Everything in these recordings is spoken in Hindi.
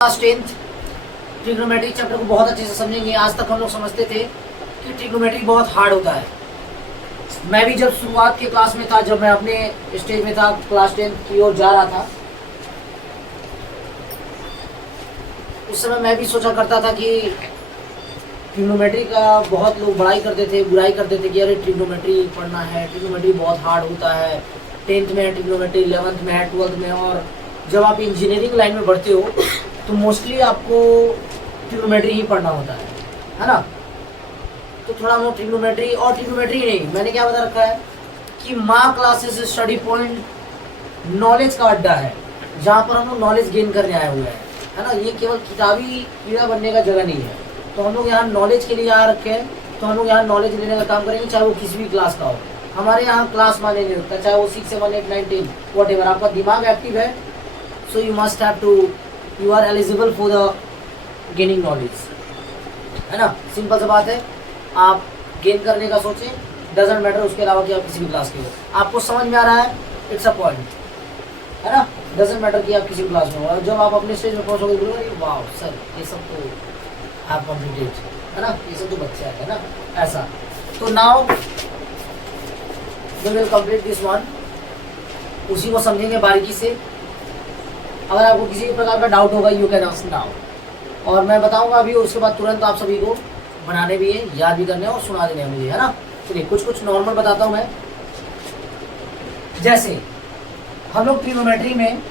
क्लास 10th ट्रिग्नोमेट्री चैप्टर को बहुत अच्छे से समझेंगे। आज तक हम लोग समझते थे कि ट्रिग्नोमेट्री बहुत हार्ड होता है। मैं भी जब शुरुआत के क्लास में था, जब मैं अपने स्टेज में था, क्लास 10th की ओर जा रहा था, उस समय मैं भी सोचा करता था कि ट्रिग्नोमेट्री का बहुत लोग बड़ाई करते थे, बुराई करते थे कि अरे ट्रिग्नोमेट्री पढ़ना है, ट्रिग्नोमेट्री बहुत हार्ड होता है। 10th में है ट्रिग्नोमेट्री, 11th में है, 12th में, और जब आप इंजीनियरिंग लाइन में बढ़ते हो तो मोस्टली आपको ट्रिग्नोमेट्री ही पढ़ना होता है ना। तो थोड़ा हम लोग ट्रिग्नोमेट्री, और ट्रिग्नोमेट्री नहीं, मैंने क्या बता रखा है कि माँ क्लासेस स्टडी पॉइंट नॉलेज का अड्डा है, जहाँ पर हम लोग नॉलेज गेन करने आए हुए हैं, है ना। ये केवल किताबी कीड़ा बनने का जगह नहीं है। तो हम लोग यहाँ नॉलेज के लिए आ रखे हैं, तो हम लोग यहाँ नॉलेज लेने का काम करेंगे, चाहे वो किसी भी क्लास का हो। हमारे यहाँ क्लास माने नहीं होता, चाहे वो 6, 7, 8, 9, 10 वॉट एवर। आपका दिमाग एक्टिव है, so you must have to, you are eligible for the gaining knowledge, है ना। सिंपल सा बात है, आप गेन करने का सोचें, डजेंट मैटर उसके अलावा कि आप किसी भी क्लास के हो। आपको समझ में आ रहा है, इट्स अ पॉइंट, है ना। डजेंट मैटर कि आप किसी भी क्लास में हो। और जब आप अपने स्टेज में पहुंचोगे बोलोगे वाह सर, ये सब तो आप कम्प्लीटेड, है ना, ये सब तो बच्चे है ना, ऐसा। तो now we will complete this one, उसी को समझेंगे बारीकी से। अगर आपको किसी भी प्रकार का डाउट होगा, यू कैन आस्क नाउ, और मैं बताऊंगा अभी, और उसके बाद तुरंत आप सभी को बनाने भी है, याद भी करने और सुना देने हैं मुझे, है ना। चलिए कुछ नॉर्मल बताता हूँ मैं। जैसे हम लोग ट्रिग्नोमेट्री में,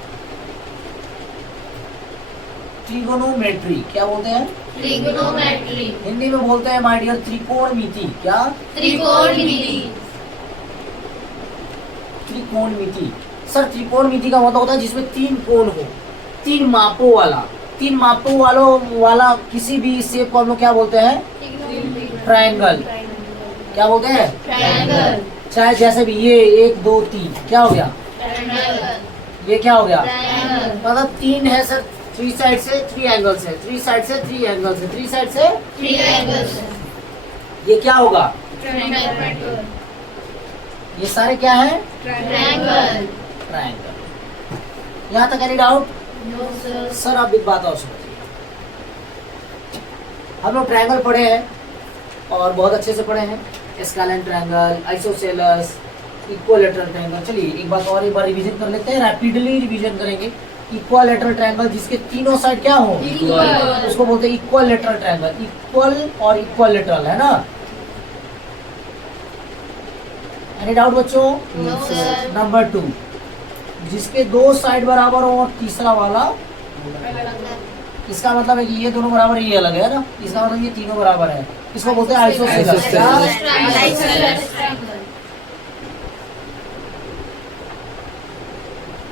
ट्रिगोनोमेट्री क्या बोलते हैं? ट्रिगोनोमेट्री। हिंदी में बोलते हैं माय डियर त्रिकोणमिति। क्या? त्रिकोणमिति। त्रिकोणमिति। सर त्रिकोणमिति का मतलब होता है जिसमें 3 कोण हो, 3 मापों वाला, 3 मापों वाला किसी भी शेप को हम लोग क्या बोलते हैं? ट्रायंगल। क्या बोलते हैं? ट्रायंगल। चाहे जैसे भी, ये 1, 2, 3 क्या हो गया? ट्रायंगल। ये क्या हो गया? ट्रायंगल। मतलब 3 है सर, 3 साइड से 3 एंगल्स है, 3 साइड से 3 एंगल्स है, 3 साइड से 3 एंगल्स। ये क्या होगा? ट्रायंगल। ये सारे क्या है? ट्रायंगल। ट्रायंगल। यहाँ तक any doubt? No sir. Sir आप एक बात और समझिए, हम लोग ट्रायंगल पढ़े हैं और बहुत अच्छे से पढ़े हैं, scalene triangle, isosceles, equilateral triangle. चलिए एक बार रिवीजन कर लेते हैं, रैपिडली रिवीजन करेंगे। इक्विलैटरल ट्रायंगल जिसके तीनों साइड क्या हो? इक्वल। उसको बोलते हैं इक्विलैटरल ट्रायंगल। इक्वल और इक्विलैटरल, है ना। एनी डाउट बच्चों? No sir. नंबर 2, जिसके 2 साइड बराबर हो और तीसरा वाला, इसका मतलब है कि ये दोनों बराबर, ये अलग है ना, इसका मतलब ये तीनों बराबर है, इसको बोलते हैं आइसोसेलेस। क्या? Isosceles triangle.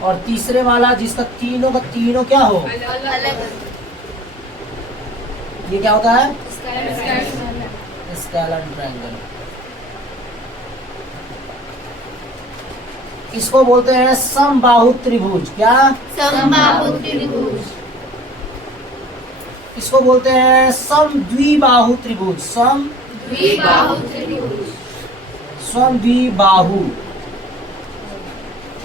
और तीसरे वाला जिसका तीनों का तीनों क्या हो, अलग। ये क्या होता है? स्केलेन। Scalene triangle. इसको बोलते हैं समबाहु त्रिभुज। क्या? समबाहु त्रिभुज। इसको बोलते हैं समद्विबाहु त्रिभुज। द्विबाहु त्रिभुज। समद्विबाहु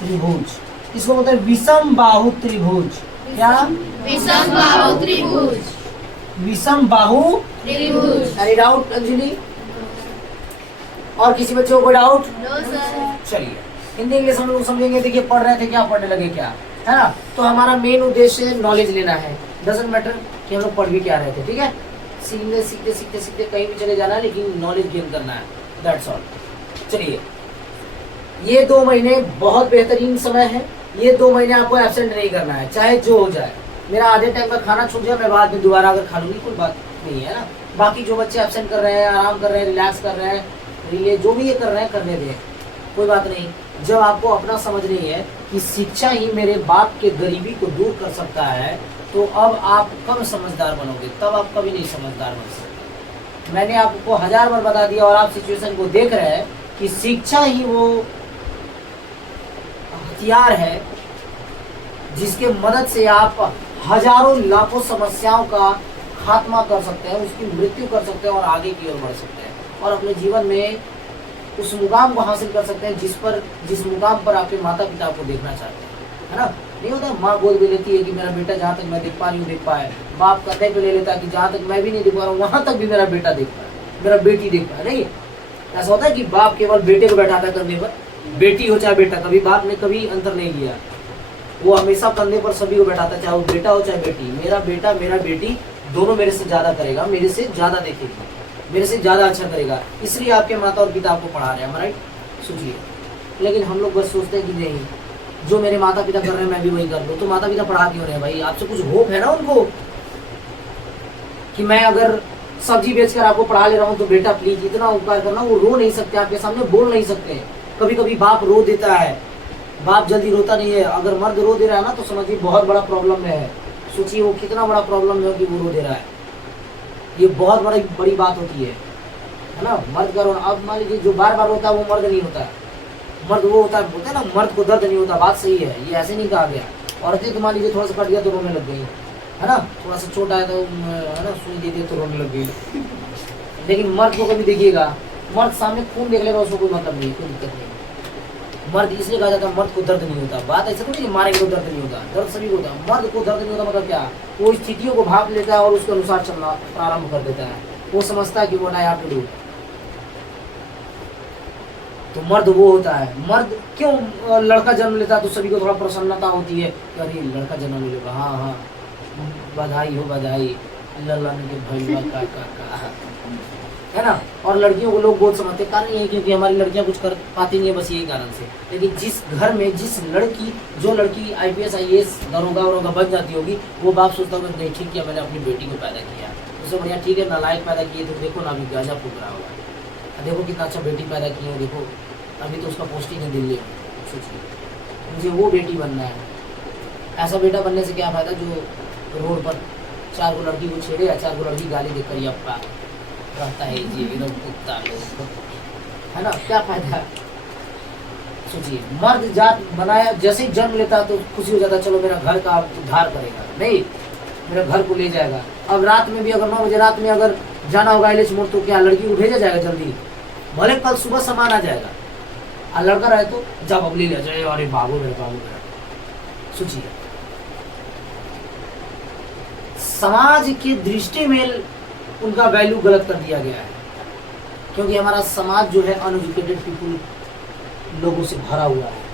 त्रिभुज। इसको बोलते हैं विषम बाहु त्रिभुज। क्या? विषम बाहु त्रिभुज। विषम बाहु त्रिभुज। Any doubt Anjali? और किसी बच्चों को डाउट? No sir. चलिए हिंदी इंग्लिश हम लोग समझेंगे। देखिए पढ़ रहे थे क्या, पढ़ने लगे क्या, है ना। तो हमारा मेन उद्देश्य नॉलेज लेना है, डजंट मैटर कि हम लोग पढ़ भी क्या रहे थे, ठीक है। सीखते सीखते सीखते सीखते कहीं भी चले जाना है, लेकिन नॉलेज गेन करना है, दैट्स ऑल। चलिए ये 2 महीने बहुत बेहतरीन समय है। ये 2 महीने आपको एब्सेंट नहीं करना है, चाहे जो हो जाए। मेरा आधे टाइम का खाना छूट जाए, मैं बाद में दोबारा अगर खा लूंगी कोई बात नहीं है ना। बाकी जो बच्चे एब्सेंट कर रहे हैं, आराम कर रहे हैं, रिलैक्स कर रहे हैं, ये जो भी ये कर रहे हैं करने दें, कोई बात नहीं। जब आपको अपना समझ नहीं है कि शिक्षा ही मेरे बाप के गरीबी को दूर कर सकता है, तो अब आप कब समझदार बनोगे? तब आप कभी नहीं समझदार बन सकते। मैंने आपको 1000 बार बता दिया, और आप सिचुएशन को देख रहे हैं कि शिक्षा ही वो हथियार है जिसके मदद से आप हजारों लाखों समस्याओं का खात्मा कर सकते हैं, उसकी मृत्यु कर सकते हैं और आगे की ओर बढ़ सकते हैं, और अपने जीवन में उस मुकाम को हासिल कर सकते हैं जिस मुकाम पर आपके माता पिता को देखना चाहते हैं, है ना। नहीं होता, माँ गोद भी लेती है कि मेरा बेटा जहाँ तक मैं देख पा रही हूँ देख पाए, बाप कंधे पे ले लेता है कि जहाँ तक मैं भी नहीं देख पा रहा हूँ वहां तक भी मेरा बेटा देख पाए, मेरा बेटी देख पाए। नहीं ऐसा होता है कि बाप केवल बेटे को बैठाता है कंधे पर, बेटी हो चाहे बेटा, कभी बाप ने कभी अंतर नहीं किया, वो हमेशा कंधे पर सभी को बैठाता है, चाहे वो बेटा हो चाहे बेटी। मेरा बेटा मेरा बेटी दोनों मेरे से ज्यादा करेगा, मेरे से ज्यादा देखेगा, मेरे से ज्यादा अच्छा करेगा, इसलिए आपके माता और पिता आपको पढ़ा रहे हैं, राइट? सोचिए। लेकिन हम लोग बस सोचते हैं कि नहीं, जो मेरे माता पिता कर रहे हैं मैं भी वही कर लूँ। तो माता पिता पढ़ा क्यों रहे हैं भाई? आपसे कुछ होप है ना उनको कि मैं अगर सब्जी बेचकर आपको पढ़ा ले रहा हूँ तो बेटा प्लीज इतना उपकार करना। वो रो नहीं सकते, आपके सामने बोल नहीं सकते। कभी कभी बाप रो देता है, बाप जल्दी रोता नहीं है। अगर मर्द रो दे रहा है ना तो समझिए बहुत बड़ा प्रॉब्लम में है। सोचिए वो कितना बड़ा प्रॉब्लम में है कि वो रो दे रहा है। ये बहुत बड़ी बात होती है ना, मर्द का रोना। अब मान लीजिए जो बार बार रोता है वो मर्द नहीं होता है, मर्द वो होता है, बोलते हैं ना मर्द को दर्द नहीं होता। बात सही है, ये ऐसे नहीं कहा गया। औरतें तो मान लीजिए थोड़ा सा कट गया तो रोने लग गई, है ना, थोड़ा सा छोटा है तो है ना सुई दे दी तो रोने लग गई। लेकिन मर्द को कभी देखिएगा, मर्द सामने खून देख लेगा उसको कोई मतलब नहीं, कोई दिक्कत नहीं। मर्द इसलिए कहा जाता है मर्द को दर्द नहीं होता। बात ऐसे थोड़ी मारेंगे तो दर्द नहीं होता, दर्द सभी को होता है। मर्द को दर्द नहीं होता मतलब क्या? वो स्थितियों को भाप लेता है और उसके अनुसार चलना प्रारंभ कर देता है। वो समझता है कि वो नया पीढ़ी, तो मर्द वो होता है। मर्द क्यों लड़का जन्म लेता है तो सभी को थोड़ा प्रसन्नता होती है, अरे लड़का जन्म लेगा, हाँ हाँ बधाई हो बधाई, लल्लन के भैया का है ना। और लड़कियों को लोग बहुत समझते, कारण ये है क्योंकि हमारी लड़कियां कुछ कर पाती नहीं है, बस यही कारण से। लेकिन जिस घर में जो लड़की IPS IAS दरोगा बन जाती होगी, वो बाप सोचता होगा नहीं ठीक है मैंने अपनी बेटी को पैदा किया, उससे बढ़िया ठीक है नालायक पैदा किए तो देखो ना अभी गाजा फूक रहा होगा, देखो कितना अच्छा बेटी पैदा की है, देखो अभी तो उसका पोस्टिंग है दिल्ली में। सोचिए मुझे वो बेटी बनना है। ऐसा बेटा बनने से क्या फायदा जो रोड पर 4 को लड़की को छेड़े या 4 को लड़की गाली देकर ये अपना रहता है जी एकदम कुत्ता लोग, है ना, क्या फायदा है? सोचिए मर्द जात बनाया, जैसे ही जन्म लेता तो खुशी हो जाता, चलो मेरा घर का उद्धार करेगा, नहीं मेरे घर को ले जाएगा। अब रात में भी अगर 9 बजे रात में अगर जाना होगा LH मोड़ तो क्या लड़की को भेजा जाएगा जल्दी? भले कल सुबह सामान आ जाएगा, और लड़का रहे तो जब अब ले लिया जाए, अरे बाबू मेरा। सोचिए समाज की दृष्टि में उनका वैल्यू गलत कर दिया गया है, क्योंकि हमारा समाज जो है अनएजुकेटेड पीपुल लोगों से भरा हुआ है।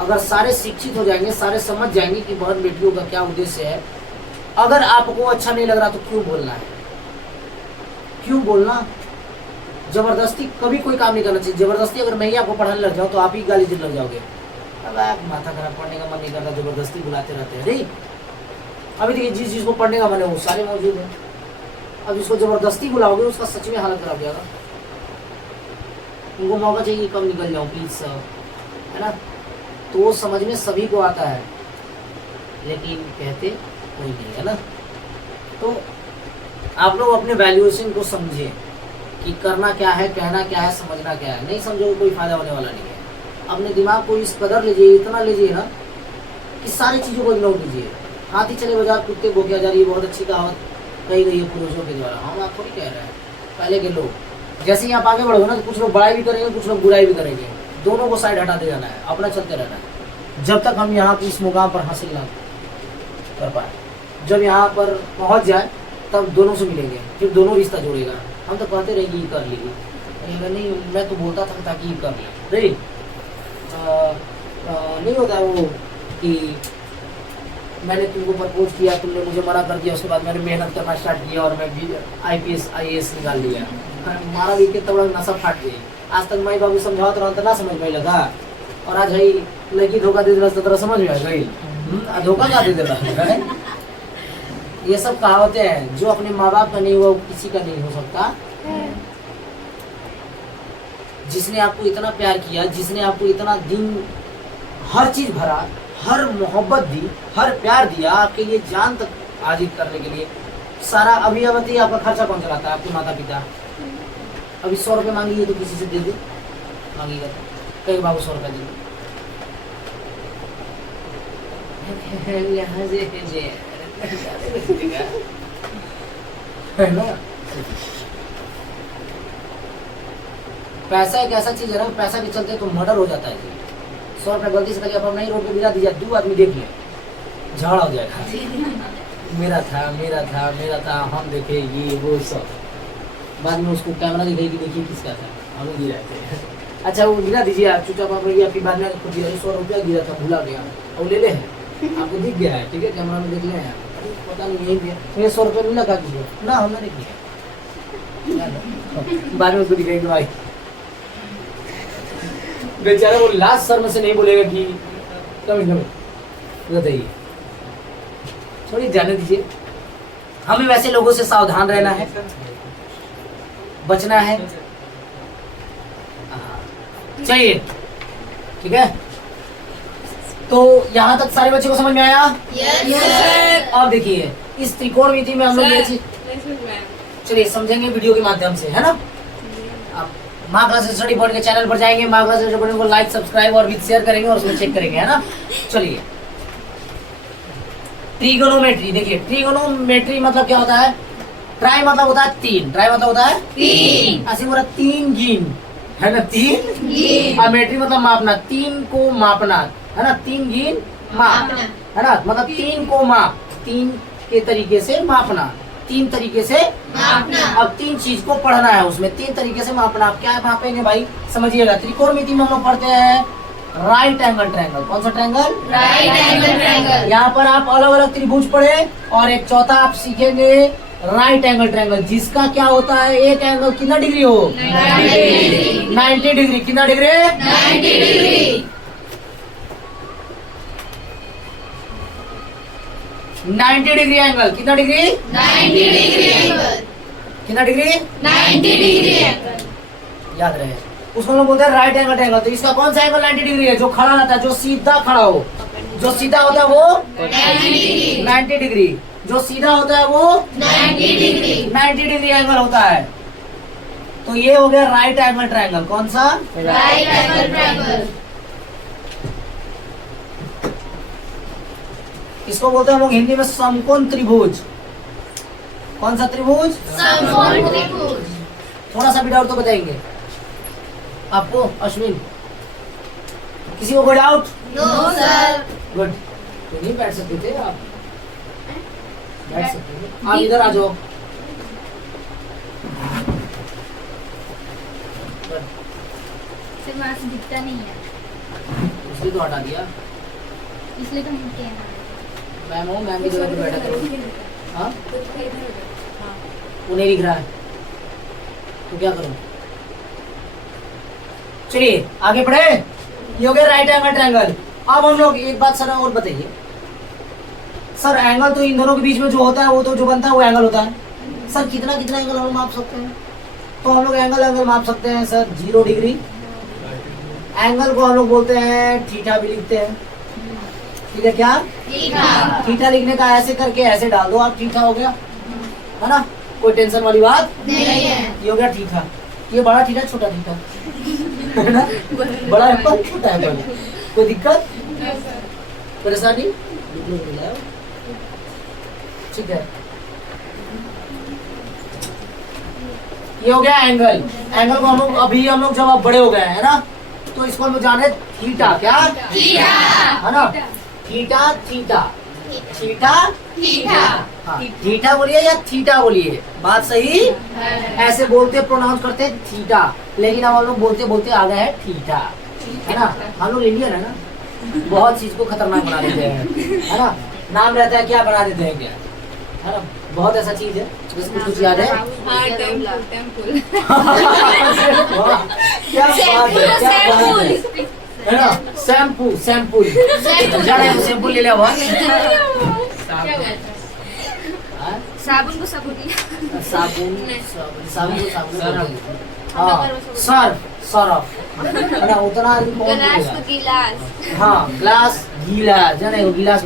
अगर सारे शिक्षित हो जाएंगे, सारे समझ जाएंगे कि बहन बेटियों का क्या उद्देश्य है, अगर आपको अच्छा नहीं लग रहा तो क्यों बोलना है? क्यों बोलना? जबरदस्ती कभी कोई काम नहीं करना चाहिए। जबरदस्ती अगर मैं ही आपको पढ़ाने लग जाऊँ तो आप ही गाली देने लग जाओगे, अब आप माथा खराब, पढ़ने का मन नहीं करता, जबरदस्ती बुलाते रहते हैं। नहीं, अभी देखिए जिस चीज को पढ़ने का मन है वो सारे मौजूद हैं, अब जिसको जबरदस्ती बुलाओगे उसका सच में हालत खराब जाएगा। उनको मौका चाहिए कब निकल जाऊँ प्लीज सर, है ना। तो वो समझ में सभी को आता है, लेकिन कहते कोई नहीं, है ना। तो आप लोग अपने वैल्यूएशन को समझे कि करना क्या है, कहना क्या है, समझना क्या है। नहीं समझोगे कोई फायदा होने वाला नहीं है। अपने दिमाग को इस कदर लीजिए, इतना लीजिए ना कि सारी चीज़ों को इग्नोर कीजिए। हाथी चले बाजार कुत्ते भूखे जा रही है, बहुत अच्छी कहावत कही गई है पूर्वजों के द्वारा। हम आप थोड़ी कह रहे हैं, पहले के लोग। जैसे ही आप आगे बढ़ोगे ना तो कुछ लोग बड़ाई भी करेंगे, कुछ लोग बुराई भी करेंगे, दोनों को साइड हटाते जाना है, अपना चलते रहना है, जब तक हम यहाँ की इस मुकाम पर हासिल ना कर पाए। जब यहाँ पर पहुँच जाए तब दोनों से मिलेंगे, फिर दोनों रिश्ता जोड़ेगा। हम तो कहते रहेंगे ये कर लीजिए, नहीं मैं तो बोलता था ताकि ये कर ले, नहीं होता है वो कि मैंने तुमको प्रपोज किया, तुमने मुझे मना कर दिया, उसके बाद मैंने मेहनत करना स्टार्ट किया और मैं भी IPS IAS निकाल लिया। हमारा भी कितना बड़ा नशा फाट गई। आज तक माई बाबू समझाओ तो ना समझ में लगा, और आज है लड़की धोखा दे दिला तो समझ में आ गई, धोखा का दे दिला है। ये सब कहावतें हैं, जो अपने माँ बाप का नहीं हुआ किसी का नहीं हो सकता। जिसने आपको इतना प्यार किया, जिसने आपको इतना दिन हर चीज भरा, हर मोहब्बत दी, हर प्यार दिया, आपके लिए जान तक हाजिर करने के लिए सारा। अभी अवधि आपका खर्चा कौन चलाता है? आपके माता पिता। अभी 100 रुपये मांगिए तो किसी से दे दो, मांगिएगा तो कई बाबू 100 रुपये दे है ना। पैसा एक ऐसा चीज है ना, पैसा के चलते तो मर्डर हो जाता है जी। सर अपने गलती से लगे आप नहीं रोड पे गिरा दीजिए, 2 आदमी देख ले, झगड़ा हो जाएगा। मेरा था, हम देखे ये वो सब, बाद में उसको कैमरा दिखाएगी, देखिए किसका था, हम गिरा थे। अच्छा वो गिरा दीजिए आप, चुपचाप आप रहिए, आपकी बाद में खुद गिरा 100 रुपया गिरा था, भूला गया, और ले ले है, आपको दिख गया है, ठीक है, कैमरा में देख ले हैं, पता नहीं यही दिया, मुझे 100 रुपया मिला, क्या कीजिए ना, हमने नहीं किया, बाद में उसको दिखाएंगे भाई। बेचारा वो लास्ट सर में से नहीं बोलेगा कि कम बताइए, छोड़िए जाने दीजिए। हमें वैसे लोगों से सावधान रहना है, बचना है, चाहिए, ठीक है। तो यहाँ तक सारे बच्चों को समझ में आया? यस अब देखिए इस त्रिकोणमिति में हम लोग ये चीज चलिए समझेंगे वीडियो के माध्यम से, है ना। आप माँ क्लास स्टडी बोर्ड के चैनल पर जाएंगे, माँ क्लास स्टडी बोर्ड को लाइक सब्सक्राइब और भी शेयर करेंगे और उसमें चेक करेंगे, है ना। चलिए ट्रिगोनोमेट्री देखिए, ट्रिगोनोमेट्री मतलब क्या होता है? ट्राई मतलब होता है 3, ट्राई मतलब होता है 3, ऐसे पूरा 3 गिन, है ना, 3 और मेट्री मतलब मापना, 3 को मापना, है ना, 3 गिन माप, है ना, मतलब 3 को माप, 3 के तरीके से मापना, 3 तरीके से मापना। अब 3 चीज को पढ़ना है, उसमें 3 तरीके से मापना। आप क्या मापेंगे भाई, समझिएगा। त्रिकोणमिति में हम लोग पढ़ते हैं राइट एंगल ट्रायंगल। कौन सा ट्रायंगल? Right angle triangle. यहाँ पर आप अलग अलग त्रिभुज पढ़े और एक चौथा आप सीखेंगे राइट एंगल ट्रायंगल, जिसका क्या होता है, एक एंगल कितना डिग्री हो? 90 डिग्री। कितना डिग्री? 90 डिग्री। 90 degree angle. कितना डिग्री? 90 degree angle. कितना डिग्री? 90 degree angle. याद रहे, उसको हम लोग बोलते हैं राइट एंगल ट्रायंगल। तो इसका कौन सा एंगल 90 डिग्री है? जो खड़ा रहता है, जो सीधा खड़ा हो, जो सीधा होता है वो 90 डिग्री, जो सीधा होता है वो 90 डिग्री। 90 डिग्री एंगल होता है। तो ये हो गया राइट एंगल ट्रायंगल। कौन सा? Right angle triangle. इसको बोलते हैं हम लोग हिंदी में समकोण त्रिभुज। कौन सा त्रिभुज? समकोण त्रिभुज। थोड़ा सा भी डाउट तो बताएंगे आपको, अश्विन? किसी को कोई डाउट? No sir. गुड। तो नहीं बैठ सकते थे आप? बैठ सकते थे। आप इधर आ जाओ। फिर वहाँ से दिखता नहीं है, इसलिए तो हटा दिया। इसलिए तो हम कहना है। मैम हो, मैम की जगह पे बैठा करो। हाँ, वो नहीं दिख रहा है तो क्या करूं? चलिए आगे बढ़े। ये हो गया राइट एंगल ट्रायंगल। अब हम लोग एक बात सर और बताइए, सर एंगल तो इन दोनों के बीच में जो होता है वो तो जो बनता है वो एंगल होता है। सर कितना कितना एंगल हम माप सकते हैं? तो हम लोग एंगल माप सकते हैं सर 0 डिग्री। एंगल को हम लोग बोलते हैं थीटा भी लिखते हैं, ठीक है। क्या थीटा। थीटा लिखने का ऐसे करके ऐसे डाल दो आप, थीटा हो गया, है ना, कोई टेंशन वाली बात नहीं है। ये हो गया थीटा। ये बड़ा थीटा छोटा थीटा है ना, बड़ा एप्पल छोटा एप्पल, कोई दिक्कत परेशानी? ठीक है, ये हो गया एंगल। एंगल को हम लोग अभी हम लोग जब आप बड़े हो गए हैं ना, तो इसको हम लोग जाने थीटा। क्या? थीटा। है ना, थीटा थीटा थीटा थीटा। हाँ, थीटा बोलिए या थीटा बोलिए, बात सही। ऐसे बोलते प्रोनाउंस करते थीटा, लेकिन अब हम लोग बोलते बोलते आ गए हैं थीटा, है ना। हम लोग इंडियन है ना, बहुत चीज को खतरनाक बना देते हैं, है ना। नाम रहता है क्या बना देते हैं, क्या है ना, बहुत ऐसा चीज है जिसको कुछ याद है। क्या बात है, क्या बात है ना। शैम्पू शैम्पू शैम्पू ले लिया साबुन को साबुन साबुन साबुन को साबुन। हाँ, सर्फ है ना, उतना आदमी कौन गिलास बोलेगा? को गिलास। हाँ, ग्लास गिलास, जाने को गिलास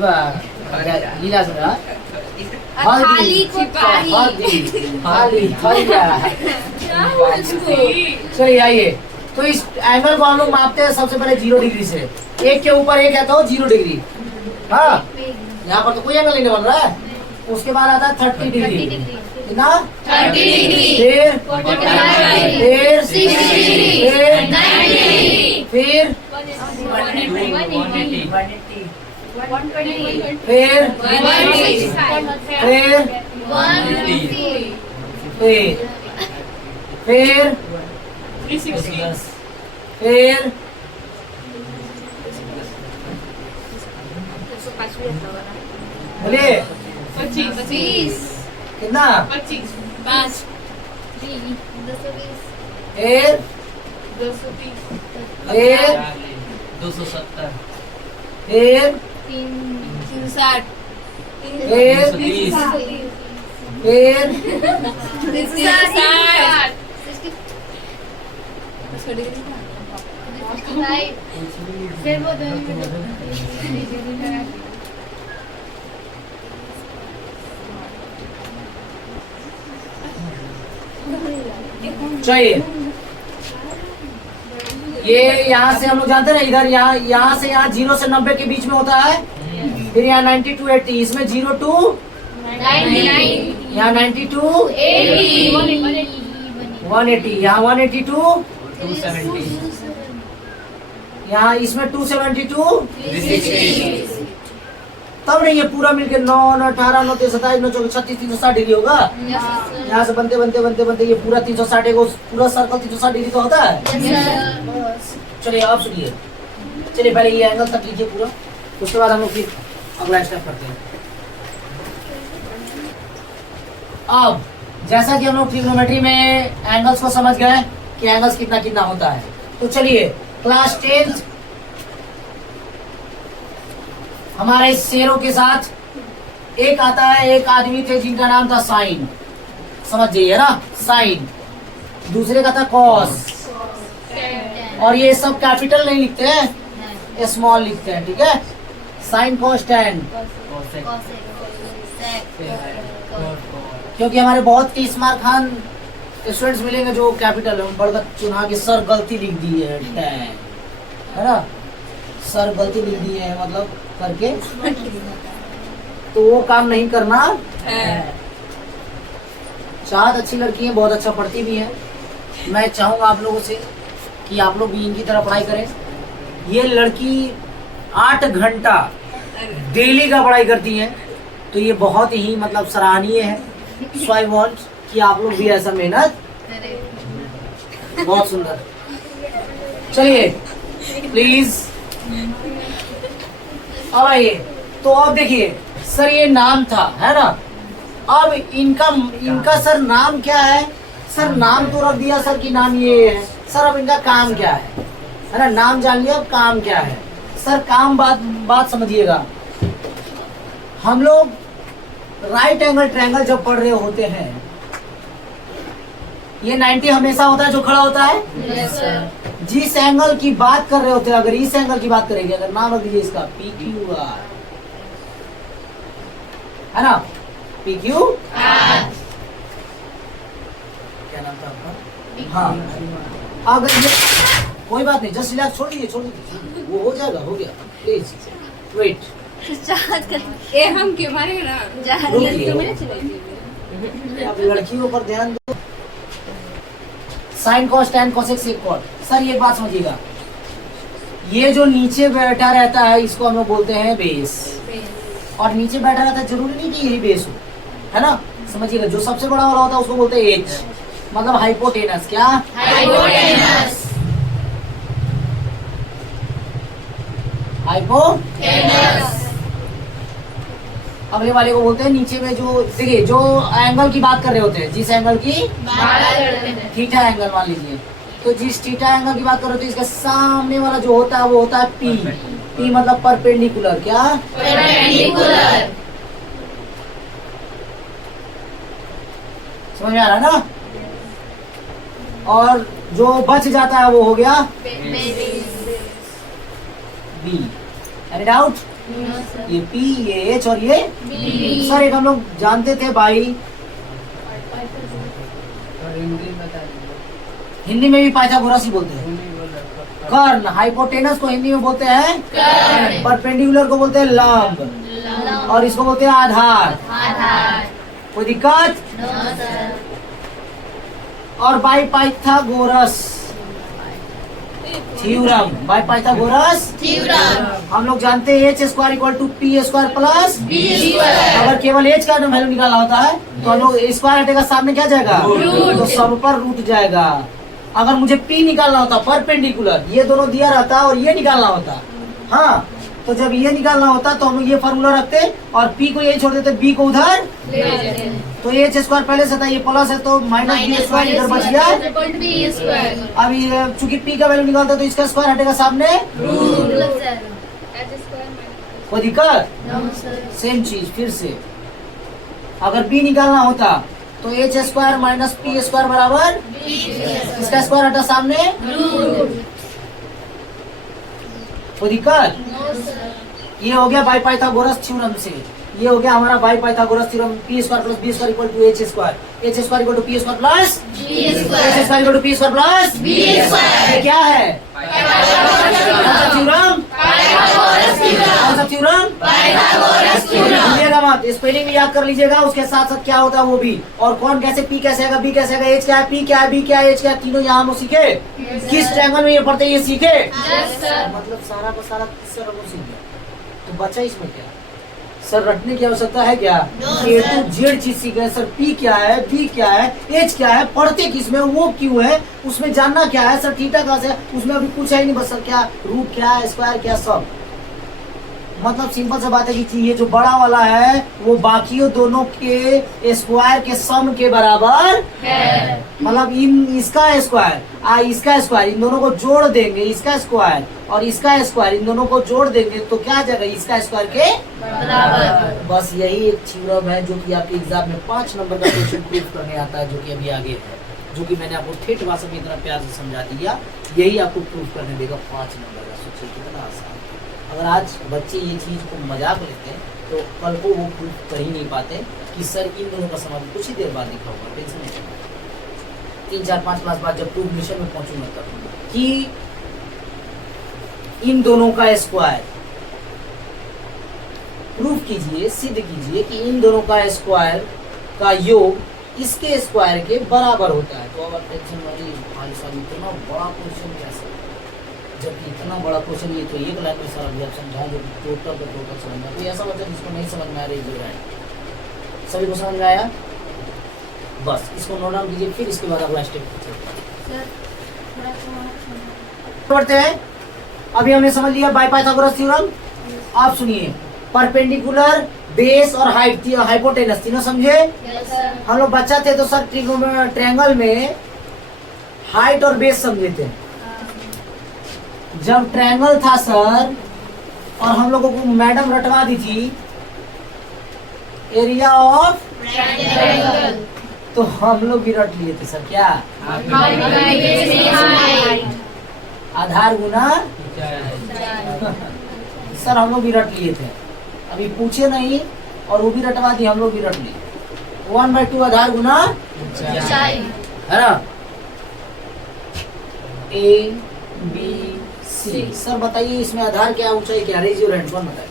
गिलास में थाली को थाली। चलिए आइए, तो इस एंगल को हम लोग मापते हैं सबसे पहले 0 डिग्री से। एक के ऊपर एक है तो 0 डिग्री। हाँ, यहाँ पर तो कोई एंगल नहीं बन रहा है। उसके बाद आता है 30 डिग्री। कितना? 30 डिग्री। फिर 45 फिर 60 डिग्री। फिर 90 डिग्री। फिर फिर 180 बोलिए 25 कितना 5 फिर 230 फिर 270 फिर 360 फिर 330 फिर 360 फिर वो दोनों चाहिए। ये यहाँ से हम लोग जानते हैं ना, इधर यहाँ से यहाँ 0 से 90 के बीच में होता है। फिर यहाँ 90 to 80, इसमें 0 to 99 यहाँ 90 to 180, यहाँ 180 to 270 यहाँ इसमें 270 to 360 तब नहीं, ये पूरा मिलके 9 18 9 27 9 36 360 डिग्री होगा। यहाँ से बनते बनते बनते बनते ये पूरा 360 को पूरा सर्कल 360 डिग्री तो होता है। चलिए आप सुनिए, चलिए पहले ये एंगल तक लीजिए पूरा, उसके बाद हम लोग फिर अगला स्टेप करते हैं। अब जैसा कि हम लोग ट्रिग्नोमेट्री में एंगल्स को समझ गए कि एंगल्स कितना कितना होता है, तो चलिए क्लास 10 हमारे शेरों के साथ एक आता है, एक आदमी थे जिनका नाम था साइन, समझ जाइए ना, साइन। दूसरे का था कॉस, और ये सब कैपिटल नहीं लिखते हैं, स्मॉल लिखते हैं, ठीक है। साइन कॉस टैन, क्योंकि हमारे बहुत ही स्मार्ट खान स्टूडेंट्स मिलेंगे जो कैपिटल है बढ़कर चुना के सर गलती लिख दी है, टैन है ना, सर गलती लिख दी है मतलब करके, तो वो काम नहीं करना। चाहत अच्छी लड़की है, बहुत अच्छा पढ़ती भी है। मैं चाहूंगा आप लोगों से कि आप लोग भी इनकी तरह पढ़ाई करें। ये लड़की 8 घंटा डेली का पढ़ाई करती है, तो ये बहुत ही मतलब सराहनीय है। सो आई वांट कि आप लोग भी ऐसा मेहनत, बहुत सुंदर। चलिए प्लीज अब आइए, तो अब देखिए सर ये नाम था, है ना। अब इनका सर नाम क्या है, सर नाम तो रख दिया सर कि नाम ये है, सर अब इनका काम क्या है ना, नाम जान लिया, अब काम क्या है सर। काम बात समझिएगा, हम लोग राइट एंगल ट्रायंगल जब पढ़ रहे होते हैं, ये 90 हमेशा होता है जो खड़ा होता है। Yes, sir. जिस एंगल की बात कर रहे होते हैं, अगर इस एंगल की बात करेंगे, अगर नाम रख दीजिए इसका PQR, है ना, PQ, क्या नाम था आपका? हाँ, अगर ये कोई बात नहीं, जस्ट रिलैक्स, छोड़ दीजिए, वो हो जाएगा, हो गया, प्लीज वेट। ए हम क्यों मारे ना अब लड़कियों पर ध्यान दो। Sine cos tan cosec sec cot, sir ये बात समझिएगा, ये जो नीचे बैठा रहता है इसको हम लोग बोलते हैं बेस, और नीचे बैठा रहता है जरूरी नहीं कि यही बेस हो, है ना, समझिएगा। जो सबसे बड़ा वाला होता है उसको बोलते हैं एच, मतलब हाइपोटेनस। क्या? हाइपोटेनस। हाइपोटेनस। अगले वाले को बोलते हैं नीचे में जो, देखिए जो एंगल की बात कर रहे होते हैं, जिस एंगल की थीटा एंगल मान लीजिए, तो जिस थीटा एंगल की बात कर रहे होते हैं, इसके सामने वाला जो होता है वो होता है पी। पी मतलब परपेंडिकुलर। क्या? परपेंडिकुलर। समझ में आ रहा है ना। और जो बच जाता है वो हो गया बी। Any doubt? ये पी, ये एच और ये बी। सर एक हम लोग जानते थे भाई, हिंदी में भी पाइथागोरस ही बोलते हैं। कर्ण, हाइपोटेनस को हिंदी में बोलते हैं कर्ण, परपेंडिकुलर को बोलते हैं लंब, और इसको बोलते हैं आधार। कोई दिक्कत? और by Pythagoras theorem by Pythagoras. Theorem. हम लोग जानते हैं H square equal to P square plus B square. अगर केवल एच का वैल्यू निकालना होता है तो हम लोग स्क्वायर हटेगा, सामने क्या जाएगा, रूट। तो सब पर रूट जाएगा। अगर मुझे पी निकालना होता परपेंडिकुलर, ये दोनों दिया रहता और ये निकालना होता, हाँ, तो जब ये निकालना होता तो हम लोग ये फार्मूला रखते और पी को यही छोड़ देते, बी को उधर, तो एच स्क्वायर पहले से था, ये प्लस है तो माइनस बी स्क्वायर इधर बच गया। B square. अब ये चूंकि पी का वैल्यू निकालता तो इसका स्क्वायर हटेगा सामने, कोई दिक्कत, सेम चीज फिर से। अगर बी निकालना होता तो H square minus P square बराबर, इसका स्क्वायर हटा सामने, कोई दिक्कत। ये हो गया बाय पाइथागोरस थ्योरम से, ये हो गया हमारा by Pythagoras theorem, P square plus B square equal to H square, H square equal to P square plus H square equal to P square plus B square. ये क्या है, कौन सा थ्योरम, कौन सा थ्योरम, भूलिएगा मत, स्पेलिंग भी याद कर लीजिएगा, उसके साथ साथ क्या होता है वो भी, और कौन कैसे, पी कैसे आएगा, बी कैसे आएगा, एच क्या है, पी क्या है, बी क्या है, एच क्या है, तीनों यहाँ हम सीखे, किस ट्रायंगल में ये पढ़ते ये सीखे, मतलब सारा का सारा किस तरह को सीख गया। तो बचा इसमें क्या, सर रटने की आवश्यकता है क्या, ए टू जेड चीज सीख गए सर, पी क्या है, बी क्या है, एच क्या है, पढ़ते किसमें, वो क्यों है, उसमें जानना क्या है, सर थीटा कहाँ से है, उसमें अभी पूछा ही नहीं, बस सर क्या रूट क्या है, स्क्वायर क्या, सब मतलब सिंपल सा बात है कि ये जो बड़ा वाला है वो बाकियों दोनों के स्क्वायर के सम के बराबर है, मतलब इन इसका स्क्वायर इसका स्क्वायर इन दोनों को जोड़ देंगे, इसका स्क्वायर और इसका स्क्वायर इन दोनों को जोड़ देंगे तो क्या आ जाएगा, इसका स्क्वायर के बराबर। बस यही एक थ्योरम है जो कि आपके एग्जाम में 5 नंबर का क्वेश्चन प्रूव करने आता है, जो कि अभी आगे है, जो कि मैंने आपको ठेठ भाषा में इतना प्यार से समझा दिया, यही आपको प्रूव करने देगा 5 नंबर का। सोचिए कितना आसान। अगर आज बच्चे ये चीज़ को मजाक लेते हैं तो कल को वो प्रूव कर ही नहीं पाते कि सर इन दोनों का समाधान कुछ ही देर बाद लिखा होगा, टेंशन नहीं। 3, 4, 5 क्लास बाद जब प्रूव मिशन में पहुंचूंगा तब कि इन दोनों का स्क्वायर प्रूव कीजिए, सिद्ध कीजिए कि इन दोनों का स्क्वायर का योग इसके स्क्वायर के बराबर होता है। तो अब टेंशन वाली भाई साहब इतना बड़ा क्वेश्चन कैसे, जबकि इतना बड़ा क्वेश्चन ये तो एक लाइन में सर अभी आप समझाएंगे टोटल का टोटल समझना, तो ऐसा मतलब जिसको नहीं समझ में आ रही है, सभी को समझ में आया, बस इसको नोट डाउन कीजिए, फिर इसके बाद अगला स्टेप पढ़ते हैं। अभी हमने समझ लिया बाय पाइथागोरस थ्योरम। आप सुनिए, परपेंडिकुलर, बेस और हाइट, हाइपोटेनस तीनों समझे। हम लोग बच्चा थे तो सर ट्रायंगल में हाइट और बेस समझे थे। जब ट्रायंगल था सर और हम लोगों को मैडम रटवा दी थी एरिया ऑफ ट्रायंगल, तो हम लोग भी रट लिए थे सर, क्या आधार गुना सर हम लोग भी रट लिए थे, अभी पूछे नहीं और वो भी रटवा दी, हम लोग भी रट लिए 1/2 आधार गुना है ना, ए बी सी। सर बताइए इसमें आधार क्या, ऊंचाई क्या, रेज योर हैंड, कौन बताइए,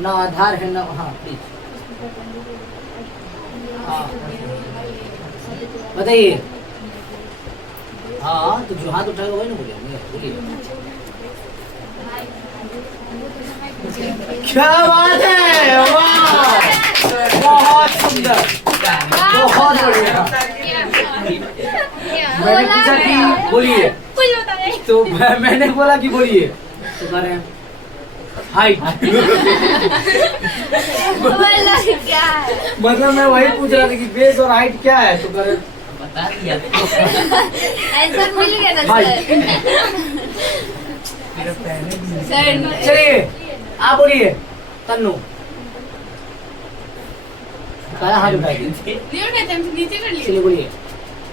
ना आधार है ना, हाँ प्लीज हाँ बताइए, हाँ तो जो हाथ उठाएगा वही ना बोलेंगे, बोलिए क्या बात है, वाह बहुत सुंदर, बहुत बढ़िया। मैंने पूछा कि बोलिए, तो मैंने बोला कि बोलिए, तो कह रहे हैं हाइट क्या है? मतलब मैं वही पूछ रहा था कि बेस और हाइट क्या है, तो कह रहे बता दिया आंसर मिल गया ना हाइट। सर। चलिए आप बोलिए, तन्नू कहा हाथ उठाइए, नीचे कर लिए। चलिए बोलिए,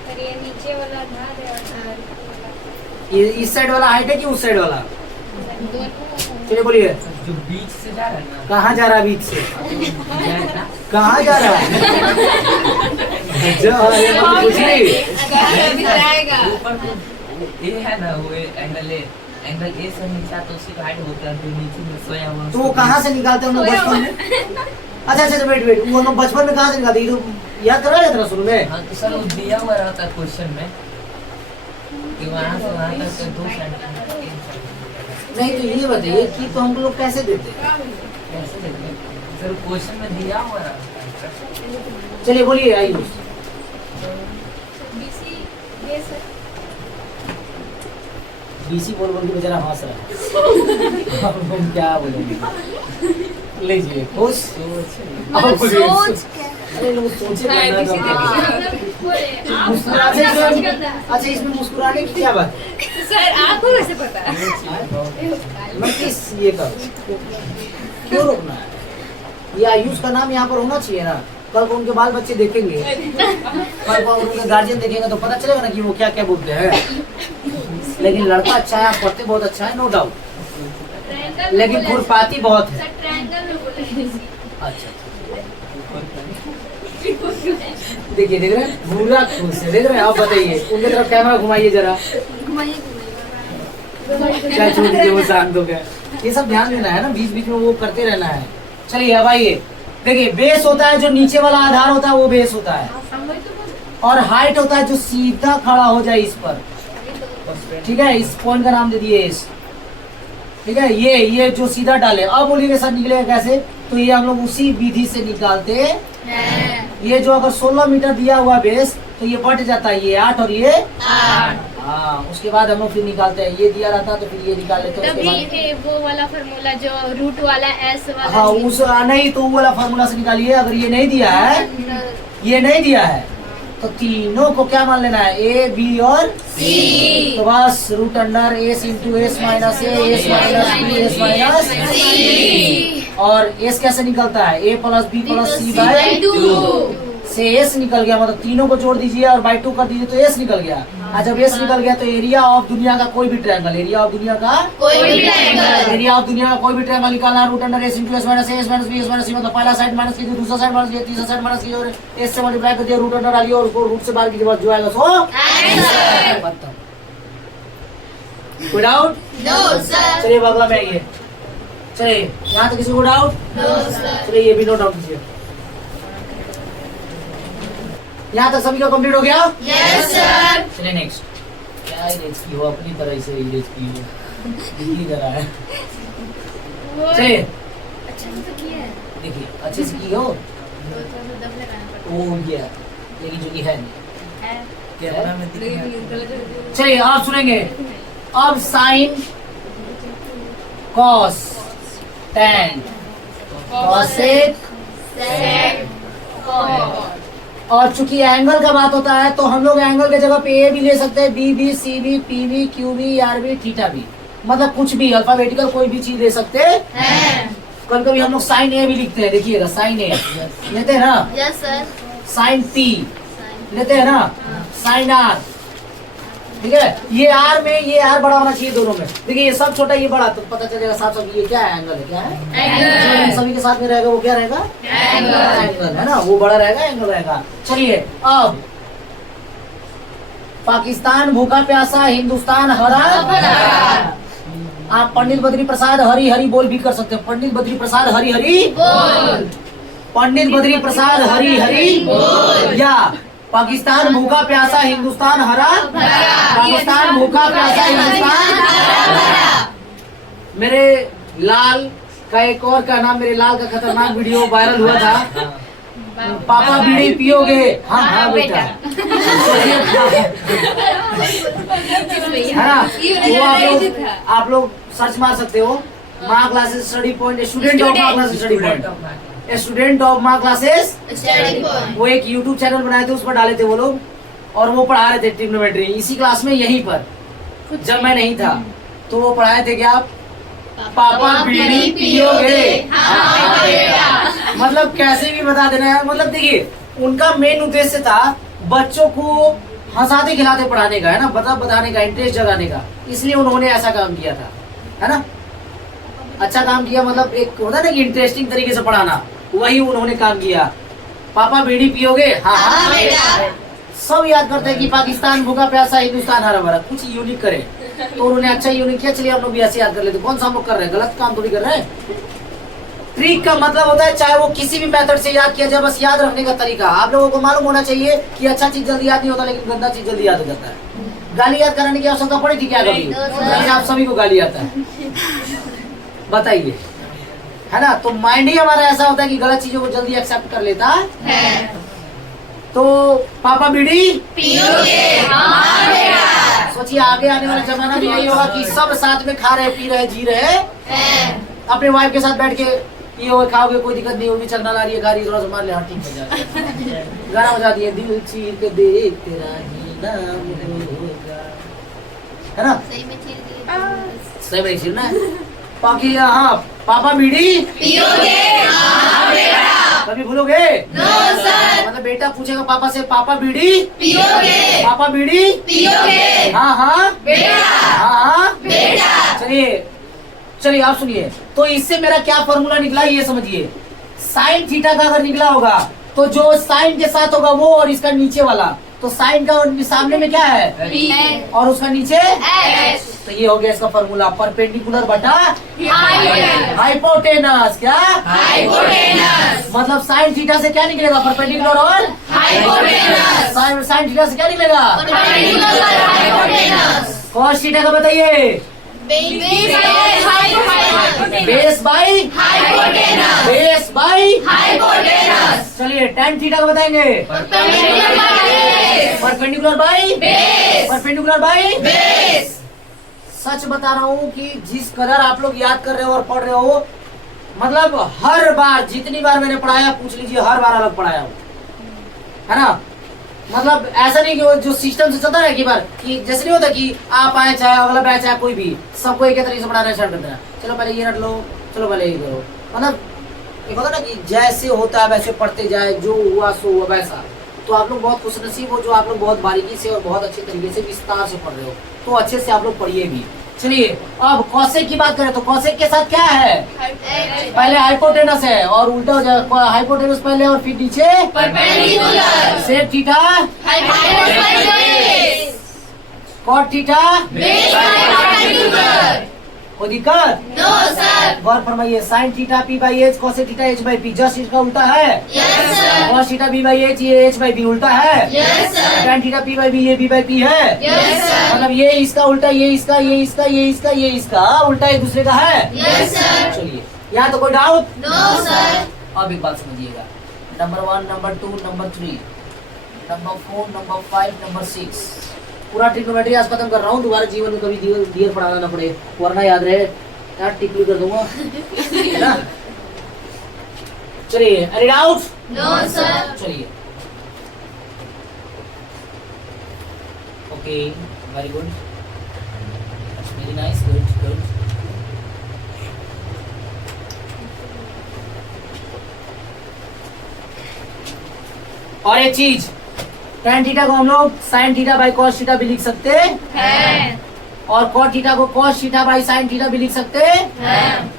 नीचे वाला आधार है और ये इस साइड वाला हाइट है कि उस साइड वाला, चलिए बोलिए, जो बीच से जा रहा है ना, कहाँ जा रहा है बीच से, जाएगा। कहाँ जा रहा है कुछ नहीं, जाएगा। ऊपर को ये है ना, वो एंगल ए से नीचा तो उसकी हाइट होता है, जो नीचे में सोया हुआ तो वो कहाँ से निकालते हैं हम लोग बचपन में, अच्छा अच्छा वेट वेट, वो हम लोग बचपन में कहाँ से निकालते हैं, ये तो याद करा जाता ना शुरू में, हाँ तो सर वो दिया हुआ रहता है क्वेश्चन में, कि वहाँ से वहाँ तक 2 सेंटीमीटर 3 सेंटीमीटर नहीं तो ये बताइए कि तो हम लोग कैसे देते हैं? कैसे देते हैं? सर क्वेश्चन में दिया हुआ ना। चलिए बोलिए आयुष। बीसी ये सर बीसी बोल बोल के बेचारा हंस रहा है। अब हम क्या बोलेंगे? लीजिए खुश। अब बोलिए। सोच के अरे लोग सोचे करना तो क्या? बोले आप मुस्कुराने सोच की- करना अच्छा इसमें मुस्कुराने की क्या बात? सर आपको कैसे पता है? मैं किस ये कर क्यों रोकना है? ये आयुष का नाम यहाँ पर होना चाहिए ना। कल को उनके बाल बच्चे देखेंगे, कल को उनके गार्जियन देखेंगे तो पता चलेगा ना कि वो क्या क्या बोलते हैं। लेकिन लड़का अच्छा है, आप पढ़ते बहुत अच्छा है, नो डाउट, ट्रायंगल लेकिन खुरपाती बहुत है। सर ट्रायंगल में बोले अच्छा देखिए, देख रहे हैं पूरा खुश है, देख रहे हैं। आप बताइए, उनकी तरफ कैमरा घुमाइए जरा, घुमाइए क्या छोड़ दीजिए, वो शांत हो गया। ये सब ध्यान देना है ना, बीच बीच में वो करते रहना है। चलिए अब आइए, देखिए बेस होता है जो नीचे वाला आधार होता है वो बेस होता है, और हाइट होता है जो सीधा खड़ा हो जाए इस पर। ठीक है, इस पॉइंट का नाम दे दिए इस। ठीक है, ये जो सीधा डाले। अब बोलिएगा सर निकलेगा कैसे? तो ये हम लोग उसी विधि से निकालते हैं। ये जो अगर 16 मीटर दिया हुआ बेस तो ये बढ़ जाता है, ये 8 और ये 8। हाँ, उसके बाद हम लोग फिर निकालते हैं। ये दिया रहता तो फिर ये निकाल लेते हैं। उसके बाद तभी वो वाला फार्मूला जो रूट वाला एस वाला हाँ उस नहीं तो वो वाला फार्मूला से निकालिए। अगर ये नहीं दिया है, ये नहीं दिया है तो तीनों को क्या मान लेना है? ए बी और सी। तो बस root under S into S minus A, S minus B, S minus C. और एस कैसे निकलता है? A plus B plus C by 2 से एस निकल गया। मतलब तीनों को जोड़ दीजिए और बाई 2 कर दीजिए तो एस निकल गया। और जब एस निकल गया तो एरिया ऑफ दुनिया का कोई भी ट्रायंगल, एरिया ऑफ दुनिया का कोई भी ट्रायंगल, एरिया ऑफ दुनिया का कोई भी ट्रायंगल निकालना है। Root under S into S minus A, S minus B, S minus C. मतलब पहला साइड माइनस कीजिए, दूसरा साइड माइनस कीजिए, तीसरा साइड माइनस कीजिए और एस से मल्टीप्लाई कर दिया, रूट अंडर डालिए और उसको रूट से बाहर कीजिए, बस जो आएगा सो आंसर। खत्म। कोई डाउट? नो सर, चलिए अगला में आइए। चलिए यहाँ तक किसी को डाउट? नो सर, चलिए ये भी नोट डाउन कीजिए। यहाँ तक सभी का कंप्लीट हो गया? Yes sir. चलिए नेक्स्ट। क्या इरेज की हो, अपनी तरह से इरेज की हो, दिखी जरा है। चलिए अच्छा तो किया है देखिए अच्छे से की हो। तो थोड़ा सा दब लगाना पड़ता ओ ये लेकिन जो कि है नहीं। है कैमरा में दिख रहा है। चलिए आप सुनेंगे अब साइन, कॉस, टैन, कॉसेक, सेक, कॉस, और चूंकि एंगल का बात होता है तो हम लोग एंगल के जगह पे ए भी ले सकते हैं, बी भी, सी भी, पी भी, क्यू भी, आर भी, थीटा भी। मतलब कुछ भी अल्फाबेटिकल कोई भी चीज ले सकते हैं। कभी कभी हम लोग साइन ए भी लिखते हैं, देखिएगा साइन ए लेते हैं ना, यस सर साइन पी लेते हैं ना, साइन आर। ठीक है, ये आर में ये आर बड़ा होना चाहिए दोनों में। देखिए ये सब छोटा ये बड़ा, तो पता चलेगा साफ साफ ये क्या है, एंगल है। क्या है? जो इन सभी के साथ में रहेगा वो क्या रहेगा? एंगल है ना, वो बड़ा रहेगा, एंगल रहेगा। चलिए अब पाकिस्तान भूखा प्यासा, हिंदुस्तान हरा भरा। आप पंडित बद्री प्रसाद हरी हरी बोल भी कर सकते हैं। पंडित बद्री प्रसाद हरी हरी बोल, पंडित बद्री प्रसाद हरी हरी बोल, या पाकिस्तान भूखा प्यासा, हिंदुस्तान हरा भरा। पाकिस्तान भूखा प्यासा, हिंदुस्तान हरा भरा। मेरे लाल का एक और का नाम, मेरे लाल का खतरनाक वीडियो वायरल हुआ था। पापा बीड़ी पियोगे? हाँ हाँ बेटा। है ना, वो आप लोग सर्च मार सकते हो। Maa classes study point, student of Maa classes study point, student of Maa classes study point. वो एक यूट्यूब चैनल बनाए थे, उस पर डाले थे वो लोग, और वो पढ़ा रहे थे ट्रिग्नोमेट्री इसी क्लास में, यहीं पर जब मैं नहीं था तो वो पढ़ाए थे क्या? पापा बीड़ी पियोगे? हाँ बेटा। मतलब कैसे भी बता देना है। मतलब देखिए उनका मेन उद्देश्य था बच्चों को हंसाते खिलाते पढ़ाने का, है ना, बताने का, इंटरेस्ट जगाने का। इसलिए उन्होंने ऐसा काम किया था, है ना। अच्छा काम किया, मतलब एक होता है ना कि इंटरेस्टिंग तरीके से पढ़ाना, वही उन्होंने काम किया। पापा बीड़ी पियोगे? हाँ हाँ बेटा। सब याद करते हैं कि पाकिस्तान भूखा प्यासा, हिंदुस्तान हरा भरा। कुछ यूनिक करे तो उन्होंने अच्छा यूनिक किया। चलिए हम लोग भी ऐसे याद कर लेते। कौन सा हम लोग कर रहे हैं? गलत काम थोड़ी कर रहे हैं। ट्रिक का मतलब होता है चाहे वो किसी भी मेथड से याद किया जाए, बस याद रखने का तरीका। आप लोगों को मालूम होना चाहिए कि अच्छा चीज जल्दी याद नहीं होता, लेकिन गंदा चीज जल्दी याद हो जाता है। गाली याद कराने की आवश्यकता पड़ी थी क्या कभी? लेकिन आप सभी को गाली आता है, बताइए, है ना? तो माइंड ही हमारा ऐसा होता है कि गलत चीजों को जल्दी एक्सेप्ट कर लेता है। तो पापा बीड़ी पियोगे? हाँ बेटा। सोचिए आगे आने वाला जमाना भी यही होगा कि सब साथ में खा रहे, पी रहे, जी रहे, अपने वाइफ के साथ बैठ के पियोगे, खाओगे, कोई दिक्कत नहीं होगी, चखना ला रही है, खा रही है, थोड़ा सा मार ले, हाँ ठीक हो जाएगा। गाना बजा दिए, दिल चीर के देख तेरा ही नाम होगा, है ना? सही में चीर दिए। सही में चीरना है। बाकी हाँ, पापा बीड़ी पियोगे? हाँ बेटा। कभी भूलोगे? No sir. मतलब बेटा पूछेगा पापा से, पापा बीड़ी पियोगे? पापा बीड़ी पियोगे? हाँ हाँ बेटा। हाँ। बेटा। चलिए चलिए आप सुनिए, तो इससे मेरा क्या फॉर्मूला निकला ये समझिए। साइन थीटा का अगर निकला होगा तो जो साइन के साथ होगा वो और इसका नीचे वाला, तो साइन का सामने में क्या है? P और उसका नीचे H। तो ये हो गया इसका फॉर्मूला, परपेंडिकुलर बटा हाइपोटेनस। हाइपोटेनस। क्या? हाइपोटेनस। मतलब साइन थीटा से क्या निकलेगा? परपेंडिकुलर और हाइपोटेनस। साइन थीटा से क्या निकलेगा? Perpendicular hypotenuse. कॉस थीटा का बताइए? Base by base by hypotenuse. Hypotenuse. Base by. Hypotenuse. चलिए tan थीटा का बताएंगे? Perpendicular by perpendicular by base. Perpendicular by base. सच बता रहा हूँ कि जिस कदर आप लोग याद कर रहे हो और पढ़ रहे हो, मतलब हर बार जितनी बार मैंने पढ़ाया, पूछ लीजिए, हर बार अलग पढ़ाया हूँ, है ना? मतलब ऐसा नहीं कि वो जो सिस्टम से चलता है कि बार कि जैसे नहीं होता कि आप आए चाहे अगला बैच आए कोई भी, सबको एक ही तरीके से पढ़ाना स्टार्ट करते हैं, चलो पहले ये रट लो, चलो पहले ये करो। मतलब एक होता ना कि जैसे होता है वैसे पढ़ते जाए, जो हुआ सो हुआ वैसा। तो आप लोग बहुत खुशनसीब हो जो आप लोग बहुत बारीकी से और बहुत अच्छे तरीके से विस्तार से पढ़ रहे हो, तो अच्छे से आप लोग पढ़िए भी। चलिए अब कॉसेक की बात करें तो कॉसेक के साथ क्या है? पहले हाइपोटेनस है और उल्टा हो जाएगा, हाइपोटेनस पहले और फिर नीचे perpendicular. Sec theta hypotenuse by base. Cot theta. Base by perpendicular. कोई दिक्कत? No sir. गौर फरमाइए, sine theta P by H, cosec theta H by P, just इसका उल्टा है। Yes sir. Cos theta B by H, ये एच बाई बी उल्टा है। Yes sir. tan theta P by B, ये बी बाई पी है। Yes sir. मतलब ये इसका उल्टा, ये इसका, ये इसका, ये इसका, ये इसका उल्टा एक दूसरे का है। Yes sir. चलिए यहाँ तो कोई डाउट? No sir. अब एक बात समझिएगा, number 1, number 2, number 3, number 4, number 5, number 6, पूरा ट्रिग्नोमेट्री आज खत्म कर रहा हूँ, दोबारा जीवन में कभी डीएल पढ़ाना ना पड़े, वरना याद रहे यार टिकली कर दूंगा, है ना? चलिए एनी डाउट? No sir. चलिए okay, very good, very nice, good good. और एक चीज, tan थीटा को हम लोग sin theta by cos theta भी लिख सकते हैं। और cot थीटा को cos theta by sin theta भी लिख सकते हैं।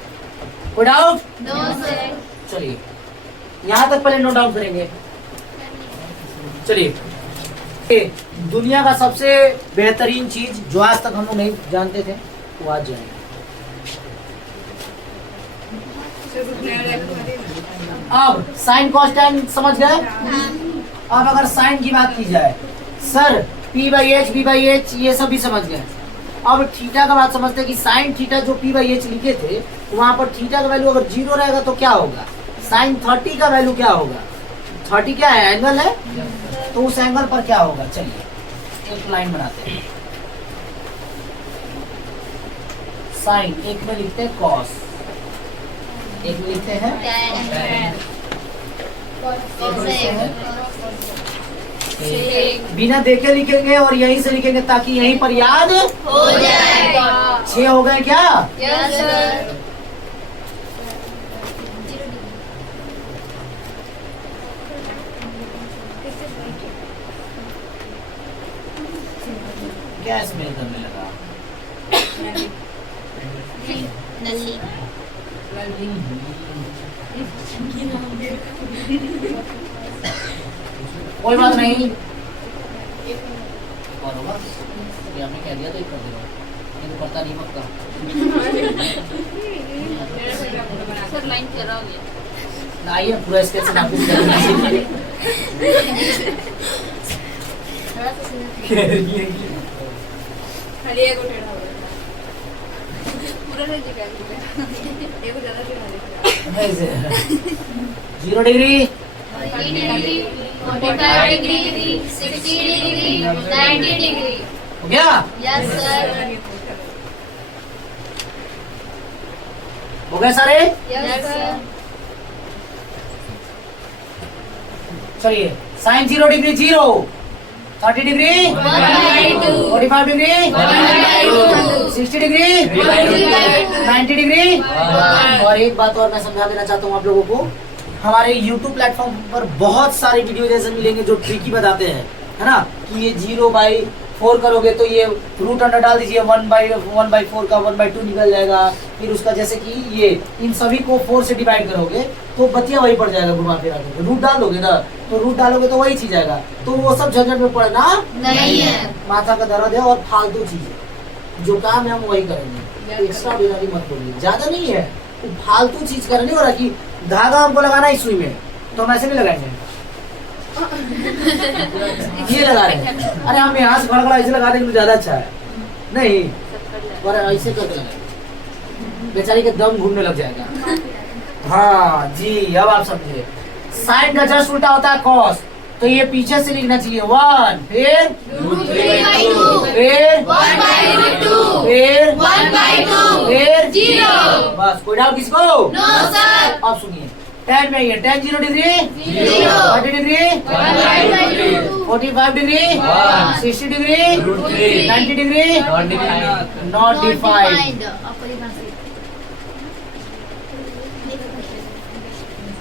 कोई डाउट? No sir. चलिए यहाँ तक पहले नोट डाउन करेंगे। चलिए दुनिया का सबसे बेहतरीन चीज जो आज तक हम लोग नहीं जानते थे वो आज जानेंगे। अब साइन कॉस tan समझ गए? अब अगर साइन की बात की जाए, sir P by H, B by H, ये सब भी समझ गए। अब थीटा का बात समझते हैं कि साइन थीटा जो P बाई एच लिखे थे, वहां पर थीटा का वैल्यू अगर 0 रहेगा तो क्या होगा? साइन 30 का वैल्यू क्या होगा? 30 क्या है? एंगल है, तो उस एंगल पर क्या होगा? चलिए एक लाइन बनाते हैं। साइन एक में लिखते हैं कॉस, एक में लिखते हैं बिना देखे लिखेंगे और यहीं से लिखेंगे ताकि यहीं पर याद हो जाएगा। 6 हो गए क्या? Yes sir. गैस मेल करने लगा। नल्ली। कोई बात नहीं, और होगा ये हमने कह दिया तो एक कर देगा, ये तो करता नहीं पक्का। सर लाइन कराओगे? ना आइए पूरा स्केच से नापी करेंगे। खाली एगो टेढ़ा हो गया पूरा नहीं दिखाई एगो ज्यादा टेढ़ा दिखा 0 degree 30 degree, 45 degree, 60 degree, 90 degree. हो गया? Yes, sir. हो गए सारे? Yes, sir. चलिए sine 0 degree 0, 30 degree 1/2. 45 degree 1/2. 60 degree 90 degree. और एक बात और मैं समझा देना चाहता हूँ आप लोगों को, हमारे YouTube प्लेटफॉर्म पर बहुत सारे वीडियो जैसे मिलेंगे जो ट्रिकी बताते हैं, है ना, कि ये 0/4 करोगे तो ये रूट अंडर डाल दीजिए 1/4 का 1/2 निकल जाएगा। फिर उसका जैसे कि ये इन सभी को 4 से डिवाइड करोगे तो बतिया वही पड़ जाएगा, घुमा फिरा के रूट डाल दोगे ना, तो रूट डालोगे तो वही चीज आएगा। तो वो सब झंझट में पड़ना नहीं है। माथा का दर्द है और फालतू चीज है, जो काम है हम वही करेंगे। एक्स्ट्रा ऑर्डिनरी मत बोलिए, ज्यादा नहीं है, वो फालतू चीज कर नहीं हो रहा कि धागा हमको लगाना है सुई में तो हम ऐसे नहीं लगाएंगे, ये लगा रहे हैं। अरे हम यहाँ से खड़खड़ा ऐसे लगा देंगे तो ज्यादा अच्छा है, नहीं पर ऐसे करके लगाएंगे, बेचारी के दम घूमने लग जाएगा। हाँ जी, अब आप समझे। साइन का जस्ट उल्टा होता है कॉस, तो ये पीछे से लिखना चाहिए 1, फिर √3/2, फिर 1/√2, फिर 1/2, फिर 0. बस। कोई डाउट किसको? No, sir. अब सुनिए, tan में ये tan 0 degree 0, 30 degree 1/2, 45 degree 1, 60 degree √3, 90 degree not defined.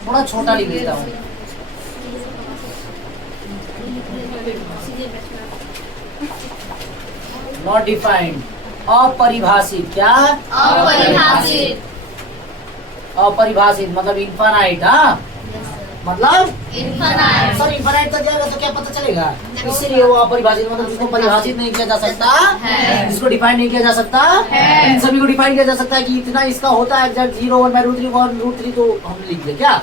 थोड़ा छोटा लिख देता हूँ। नॉट डिफाइंड, अपरिभाषित। क्या? अपरिभाषित. अपरिभाषित मतलब इनफाइनाइट। हाँ मतलब Infinite. सर इनफाइनाइट तक जाएगा तो क्या पता चलेगा, इसीलिए वो अपरिभाषित मतलब जिसको परिभाषित नहीं किया जा सकता है, जिसको डिफाइन नहीं किया जा सकता है। इन सभी को डिफाइन किया जा सकता है कि इतना इसका होता है एग्जैक्ट 0 1/√3 1√3 तो हम लिख दे क्या।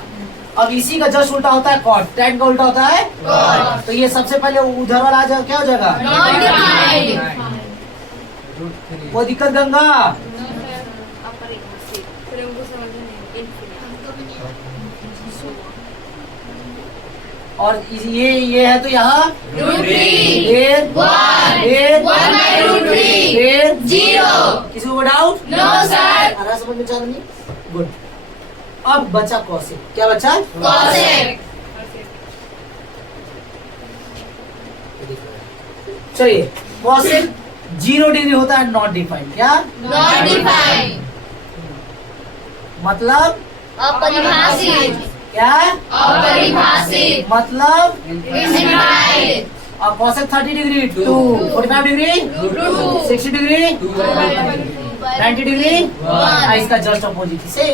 अब इसी का जस्ट उल्टा होता है कॉट, tan का उल्टा होता है Cot. तो ये सबसे पहले उधर वाला आ जाएगा, क्या हो जाएगा? Not defined. वो दिक्कत गंगा। अपरिभाषित फिर हमको समझ में नहीं और ये है तो यहाँ √3, फिर 1, फिर 1/√3, फिर 0. किसी को डाउट? No, sir. आ रहा समझ में चांदनी? गुड। अब बचा कॉसेक। क्या बचा? Cosec. चलिए कॉसेक 0 डिग्री होता है नॉट डिफाइंड। क्या Not defined. मतलब? अपरिभाषित. क्या अपरिभाषित. मतलब? Infinite. अब cosec 30 degree 2, 45 degree 2, 60 degree 90 degree One. इसका जस्ट अपोजिट से।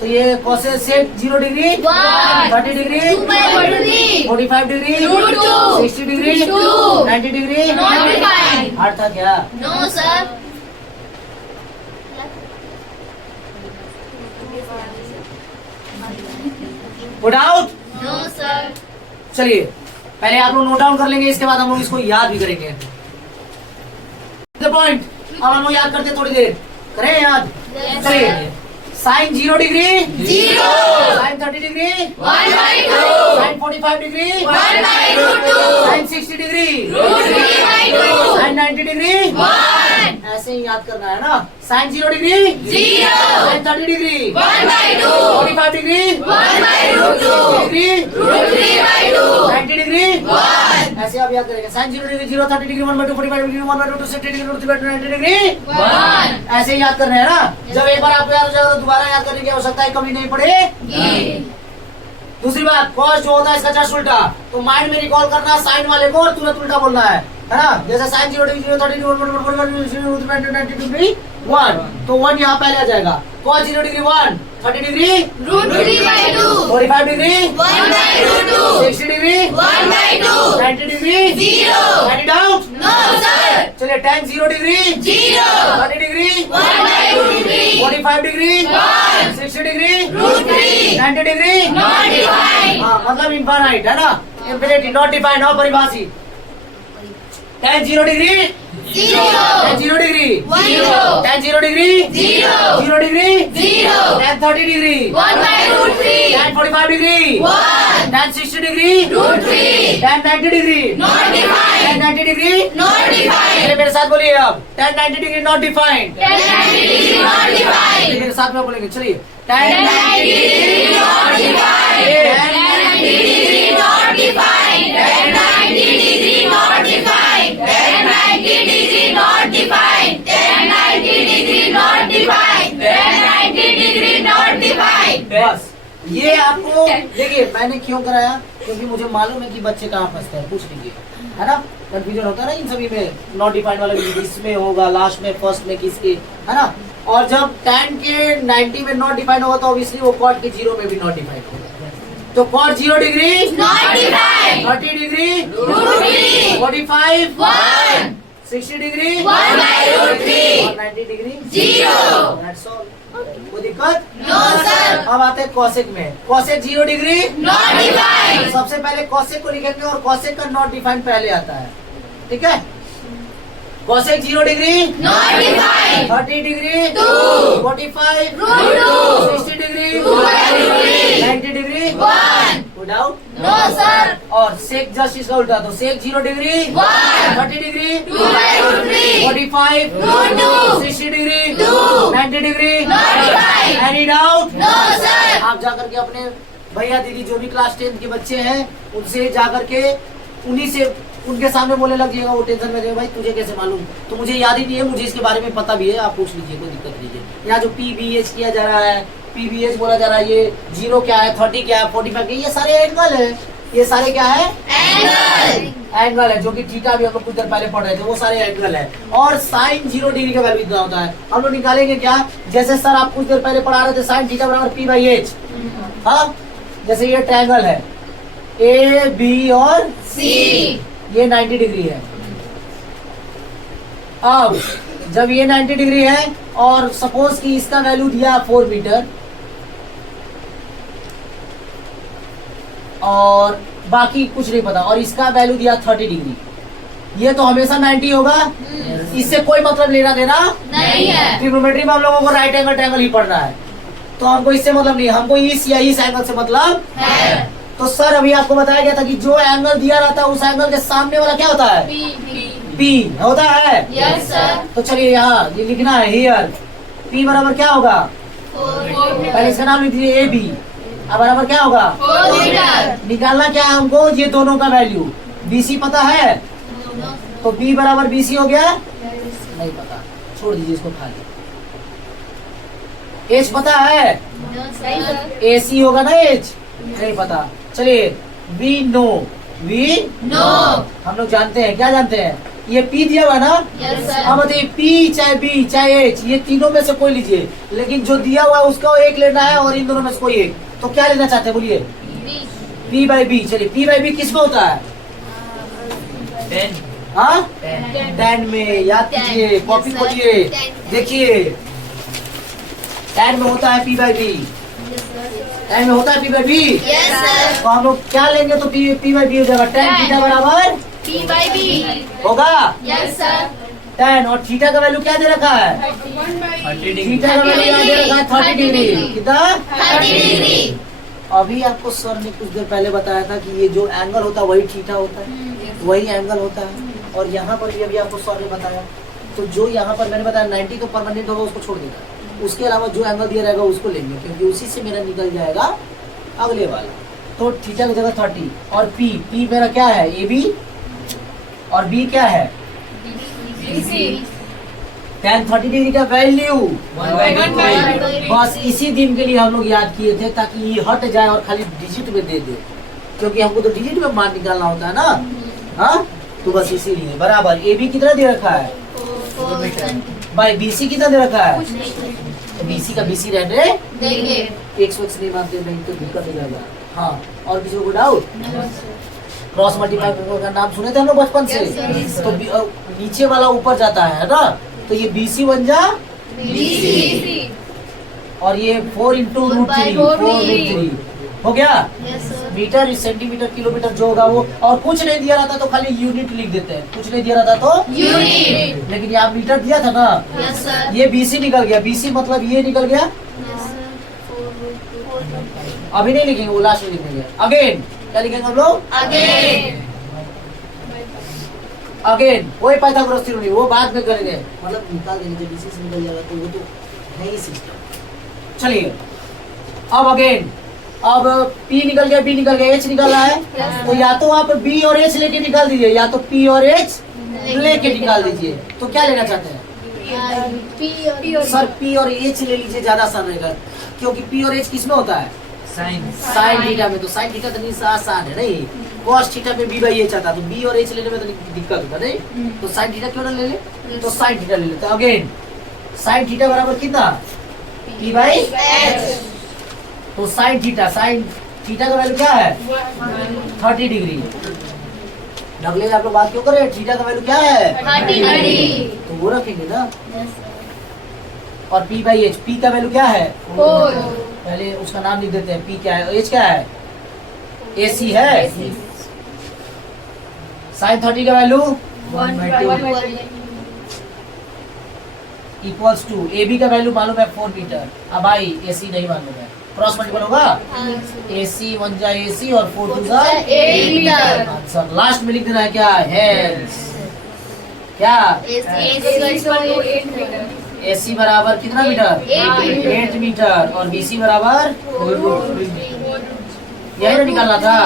तो ये cosec 0 degree 1, 30 degree 2/√3, 45 degree √2, 60 degree 2, 90 degree Not defined. Hard था क्या? No, sir. Good out. No, sir. चलिए पहले आप लोग नोट डाउन कर लेंगे, इसके बाद हम लोग इसको याद भी करेंगे। पॉइंट अब हम लोग याद करते हैं, थोड़ी देर करें याद। Yes, चलिए sir. Sine 0 degree 0, sine 30 degree 1/2, sine 45 degree 1/√2, sine 60 degree √3/2, sine 90 degree 1, ऐसे ही याद करना है ना। Sine 0 degree 0, sine 30 degree 1/2, 45 degree 1/√2, degree √3/2, 90 degree 1, ऐसे आप याद करेंगे। Sine 0 degree 0 30 degree 1/2 45 degree 1/2 60 degree 90 degree 1. ऐसे ही याद करना है ना। जब एक बार आपको याद हो जाएगा तो दोबारा याद करने की आवश्यकता है, कभी नहीं पड़ेगी। दूसरी बात, कॉस जो होता है इसका जस्ट उल्टा, तो माइंड में रिकॉल करना साइन वाले को और तुरंत उल्टा बोलना है ना। जैसे साइन 0 डिग्री 0 30 डिग्री 1/2 90 डिग्री 1 तो 1 यहाँ पहले आ जाएगा। Cos 0 degree 1 30 degree √3/2, 45 degree 1/√2, 60 degree 1/2, 90 degree 0. Any doubt? No, sir. चलिए tan 0 degree 0, 30 degree 1/√3, 45 degree 1, 60 degree √3, 90 degree Not defined. हाँ मतलब इनफाइनाइट है ना, इन्फिनिटी नॉट डिफाइंड, अपरिभाषित। tan 0 degree 0 tan 0 degree 0 tan 0 degree 0 0 degree 0 tan 30 degree 1 by root 3 tan 45 degree 1 tan 60 degree root 3 tan 90 degree not tan defined 90 degree not defined चलिए मेरे साथ बोलिए अब tan 90 degree not defined 90 degree not defined मेरे साथ में बोलेंगे चलिए tan 90 degree not defined 90 degree not defined 90 degree not defined 90 degree not defined 90 degree not defined 90 degree not defined बस ये आपको देखिए मैंने क्यों कराया क्योंकि मुझे मालूम है कि बच्चे कहाँ फंसते हैं पूछ लीजिए है ना कंफ्यूजन होता है ना इन सभी में नॉट डिफाइंड वाला भी इसमें होगा लास्ट में फर्स्ट में किसके है ना और जब tan के 90 में नॉट डिफाइंड होगा तो ऑब्वियसली वो cot के 0 में भी नॉट डिफाइंड होगा तो cot 0 degree not defined 30 degree root 3 45 1 60 degree 1 by root 3 और 90 डिग्री 0 That's all. कोई दिक्कत no sir अब आते हैं कॉसेक में कॉसेक 0 डिग्री not defined सबसे पहले कॉसेक को लिखेंगे और कॉसेक का नॉट डिफाइंड पहले आता है ठीक है cosec 0 degree not defined 30 degree 2 45 root 2 60 degree 2 by root 3 90 degree 1 कोई डाउट no sir और सेक जस्ट इसका उल्टा तो सेक 0 degree 1 30 degree 2 by root 3 45 root 2 60 degree 2 90 degree not defined any doubt no sir आप जाकर के अपने भैया दीदी जो भी क्लास 10 के बच्चे हैं उनसे जाकर के उन्हीं से उनके सामने बोलने लग जाएगा वो टेंशन में भाई तुझे कैसे मालूम तो मुझे याद ही नहीं है मुझे इसके बारे में पता भी है आप पूछ लीजिए कोई दिक्कत नहीं है यहाँ जो PBH किया जा रहा है PBH बोला जा रहा है ये 0 क्या है 30 क्या है 45 क्या है ये सारे एंगल है ये सारे क्या है एंगल है जो कि थीटा भी हम लोग कुछ देर पहले पढ़ रहे थे वो सारे एंगल है और साइन 0 डिग्री का वैल्यू इतना होता है हम लोग निकालेंगे क्या जैसे सर आप कुछ देर पहले पढ़ा रहे थे साइन थीटा बराबर P/H हाँ जैसे ये ट्रायंगल है AB और C ये 90 डिग्री है अब जब ये 90 डिग्री है और सपोज कि इसका वैल्यू दिया 4 मीटर और बाकी कुछ नहीं पता और इसका वैल्यू दिया 30 डिग्री ये तो हमेशा 90 होगा इससे कोई मतलब लेना देना नहीं है ट्रिग्नोमेट्री में हम लोगों को राइट एंगल ट्रायंगल ही पढ़ना है तो हमको इससे मतलब नहीं हमको इस या इस एंगल से मतलब है तो सर अभी आपको बताया गया था कि जो एंगल दिया रहता है उस एंगल के सामने वाला क्या होता है P होता है yes sir तो चलिए यहाँ ये लिखना है हियर P बराबर क्या होगा 4 पहले इसका नाम लिख दीजिए AB अब बराबर क्या होगा मीटर निकालना क्या है हमको ये दोनों का वैल्यू BC पता है तो B बराबर BC हो गया नहीं पता छोड़ दीजिए इसको खाली H पता है AC होगा ना H नहीं पता चलिए V नो V नो हम लोग जानते हैं क्या जानते हैं ये P दिया हुआ ना yes sir अब बताइए P चाहे B चाहे H ये तीनों में से कोई लीजिए लेकिन जो दिया हुआ है उसका एक लेना है और इन दोनों में से कोई एक तो क्या लेना चाहते हैं बोलिए P/B चलिए P/B किस में होता है 10 हाँ 10 tan में याद कीजिए कॉपी खोलिए देखिए tan में होता है P/B tan में होता है P/B yes sir तो हम लोग क्या लेंगे तो P/B हो जाएगा tan थीटा बराबर P by B होगा yes sir tan और थीटा का वैल्यू क्या दे रखा है 30 डिग्री थीटा का वैल्यू यहाँ दे रखा है 30 डिग्री कितना 30 डिग्री अभी आपको सर ने कुछ देर पहले बताया था कि ये जो एंगल होता है वही थीटा होता है वही एंगल होता है और यहाँ पर भी अभी आपको सर ने बताया तो जो यहाँ पर मैंने बताया 90 तो परमानेंट होगा उसको छोड़ देगा उसके अलावा जो एंगल दिया रहेगा उसको लेंगे क्योंकि उसी से मेरा निकल जाएगा अगले वाला तो थीटा की जगह 30 और P मेरा क्या है AB और B क्या है tan 30 डिग्री का वैल्यू 1/2 बस इसी दिन के लिए हम लोग याद किए थे ताकि ये हट जाए और खाली डिजिट में दे दे क्योंकि हमको तो डिजिट में मान निकालना होता है ना हाँ तो बस इसीलिए बराबर AB कितना दे रखा है भाई BC कितना दे रखा है तो BC का BC रहने देंगे एक से नहीं मानते नहीं तो दिक्कत हो जाएगा हाँ और किसी को डाउट क्रॉस मल्टीप्लाई का नाम सुने थे हम लोग बचपन से तो नीचे वाला ऊपर जाता है ना तो ये BC बन जा BC और ये 4 × √3 4 √3 हो गया yes sir metre, centimetre, kilometre जो होगा वो, और कुछ नहीं दिया रहता तो खाली यूनिट लिख देते हैं, कुछ नहीं दिया रहता तो यूनिट। लेकिन यहाँ मीटर दिया था ना, यस सर। ये बीसी निकल गया, बीसी मतलब ये निकल गया, अभी नहीं लिखेंगे, वो लास्ट में लिखेंगे। अगेन क्या लिखेंगे हम लोग? अगेन। अगेन वही पाइथागोरस थ्योरम, वो बाद में करेंगे, मतलब निकाल देंगे, जब बीसी से निकल जाएगा तो वो तो है ही सिस्टम। चलिए अब अगेन, अब P निकल गया, B निकल गया, H निकल रहा है, तो या तो आप B और H लेके निकाल दीजिए, या तो P और H लेके निकाल दीजिए। तो क्या लेना चाहते हैं सर? P और H ले लीजिए, ज्यादा आसान रहेगा, क्योंकि P और H किसमें होता है? साइन। साइन थीटा में। तो साइन थीटा तो नहीं आसान है, नहीं cos थीटा में B बाई H आता, तो B और H लेने में तो दिक्कत होता नहीं, तो साइन थीटा क्यों ना ले ले, तो साइन थीटा ले लेते हैं। अगेन साइन थीटा बराबर कितना? P by H। तो साइन थीटा का वैल्यू क्या है? 30 डिग्री। अगले आप लोग बात क्यों कर रहे हैं? थीटा का वैल्यू क्या है? 30। तो वो रखेंगे ना। और P बाई H, P का वैल्यू क्या है? पहले उसका नाम लिख देते हैं, P क्या है, H क्या है? AC है। साइन 30 का वैल्यू इक्वल्स टू AB का वैल्यू मालूम है 4 मीटर। अब आई AC नहीं मालूम है, क्रॉस मल्टीपल होगा, AC 1 जा AC और 4 2 जा 8 मीटर। आंसर लास्ट में लिख देना है क्या? हेंस क्या? AC बराबर कितना मीटर? 8 मीटर। और BC बराबर यही ना निकालना था।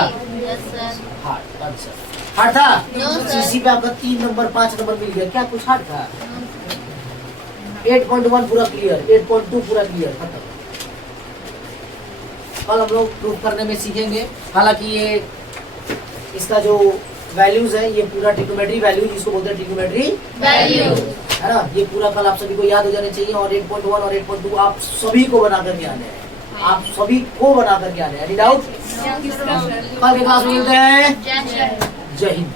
हार्ड आंसर, हार्ड था। No, sir. CC पे आपका 3 नंबर 5 नंबर मिल गया, क्या कुछ हार्ड था? 8.1 पूरा क्लियर, 8.2 पूरा क्लियर, खत्म। कल हम लोग प्रूफ करने में सीखेंगे। हालांकि ये इसका जो वैल्यूज है, ये पूरा ट्रिग्नोमेट्री वैल्यू जिसको बोलते हैं ट्रिग्नोमेट्री वैल्यू है ना, ये पूरा कल आप सभी को याद हो जाने चाहिए। और 8.1 और 8.2 आप सभी को बना करके आने हैं, आप सभी को बना करके आने हैं। Any doubt? कल के क्लास में मिलते हैं। जय हिंद।